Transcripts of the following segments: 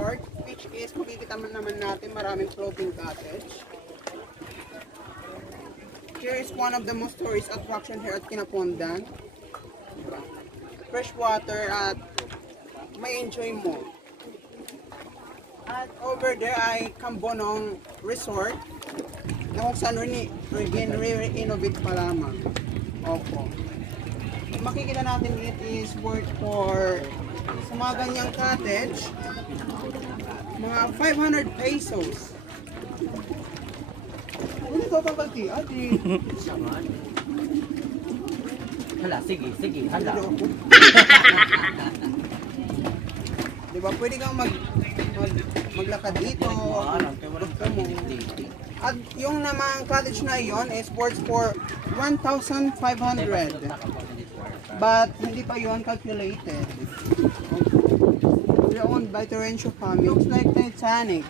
Fishport, which is makikita naman natin maraming floating cottage. Here is one of the most tourist attraction here at Quinapondan. Fresh water at may enjoy mo. At over there ay Cambonong Resort na kung saan re-innovate pa lamang. Opo. Makikita natin it is worth for sa mga ganyang cottage mga 500 pesos. Ano ito kapag ati? Samar. Hala, sige, hala. Diba, pwede kang maglakad dito. At yung namang cottage na yon is worth for 1,500. But hindi pa yon calculated. They're owned by Torrential family. Looks like Titanic.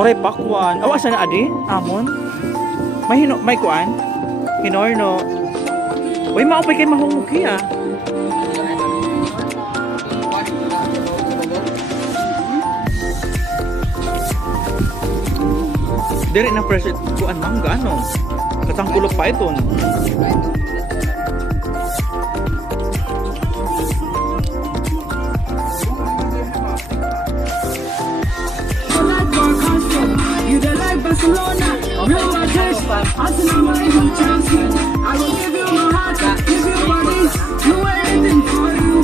Oray pakwan. Awa sa na adi? Amon? May kuan? Hinorno. Uy, maupay kay mahumuki ah. Diri na fresh kuan mangga no. Katang kulog pa iton. You the like Barcelona, Real Madrid, Arsenal, who Chelsea. I will give you my heart, give you body, do anything for you.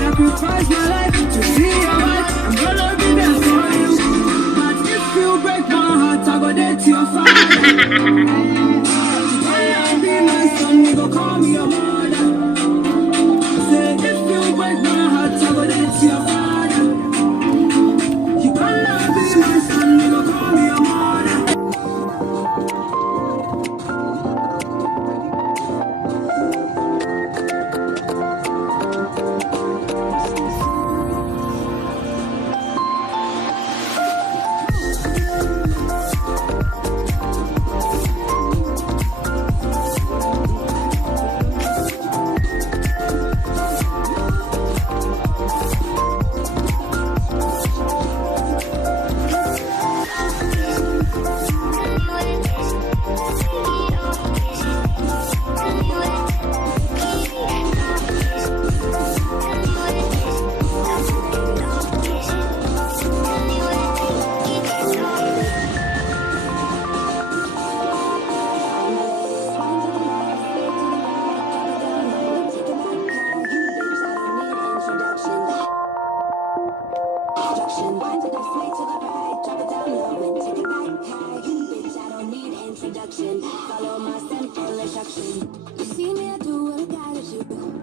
Sacrifice my life to see your life. I'm gonna be there for you. But if you break my heart, I go dead to your father. I'll be my son, you go call me your mother. Say if you break my heart, I go dead to your father. You gonna be my son, you go call me your mother. Follow my simple instruction. You see me, I do what I gotta do.